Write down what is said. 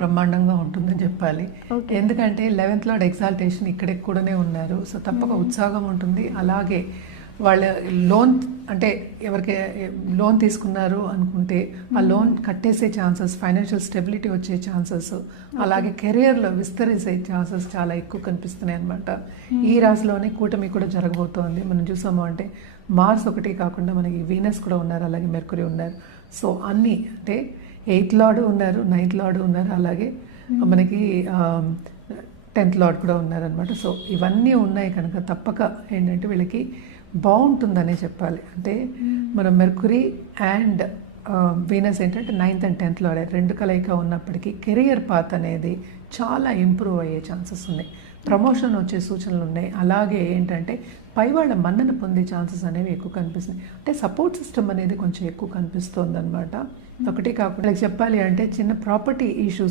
బ్రహ్మాండంగా ఉంటుందని చెప్పాలి. Okay. ఎందుకంటే 11th లార్డ్ ఎగ్జాల్టేషన్ ఇక్కడ కూడానే ఉన్నారు. సో తప్పక ఉత్సాహం ఉంటుంది. అలాగే వాళ్ళ లోన్ అంటే ఎవరికి లోన్ తీసుకున్నారు అనుకుంటే ఆ లోన్ కట్టేసే ఛాన్సెస్, ఫైనాన్షియల్ స్టెబిలిటీ వచ్చే ఛాన్సెస్, అలాగే కెరియర్లో విస్తరించే ఛాన్సెస్ చాలా ఎక్కువ కనిపిస్తున్నాయి అనమాట. ఈ రాశిలోనే కూటమి కూడా జరగబోతోంది. మనం చూసాము అంటే మార్స్ ఒకటి కాకుండా మనకి వీనస్ కూడా ఉన్నారు, అలాగే మెర్కురీ ఉన్నారు. సో అన్నీ అంటే 8th లార్డ్ ఉన్నారు, 9th లార్డ్ ఉన్నారు, అలాగే మనకి 10th లార్డ్ కూడా ఉన్నారనమాట. సో ఇవన్నీ ఉన్నాయి కనుక తప్పక ఏంటంటే వీళ్ళకి బాగుంటుందనే చెప్పాలి. అంటే మన మెర్కురీ అండ్ వీనస్ ఏంటంటే 9th and 10th లార్డ్ రెండు కలయిక ఉన్నప్పటికీ కెరియర్ పాత్ అనేది చాలా ఇంప్రూవ్ అయ్యే ఛాన్సెస్ ఉన్నాయి. ప్రమోషన్ వచ్చే సూచనలు ఉన్నాయి. అలాగే ఏంటంటే పైవాళ్ళ మన్నన పొందే ఛాన్సెస్ అనేవి ఎక్కువ కనిపిస్తున్నాయి. అంటే సపోర్ట్ సిస్టమ్ అనేది కొంచెం ఎక్కువ కనిపిస్తుంది అనమాట. ఒకటి కాకుండా చెప్పాలి అంటే చిన్న ప్రాపర్టీ ఇష్యూస్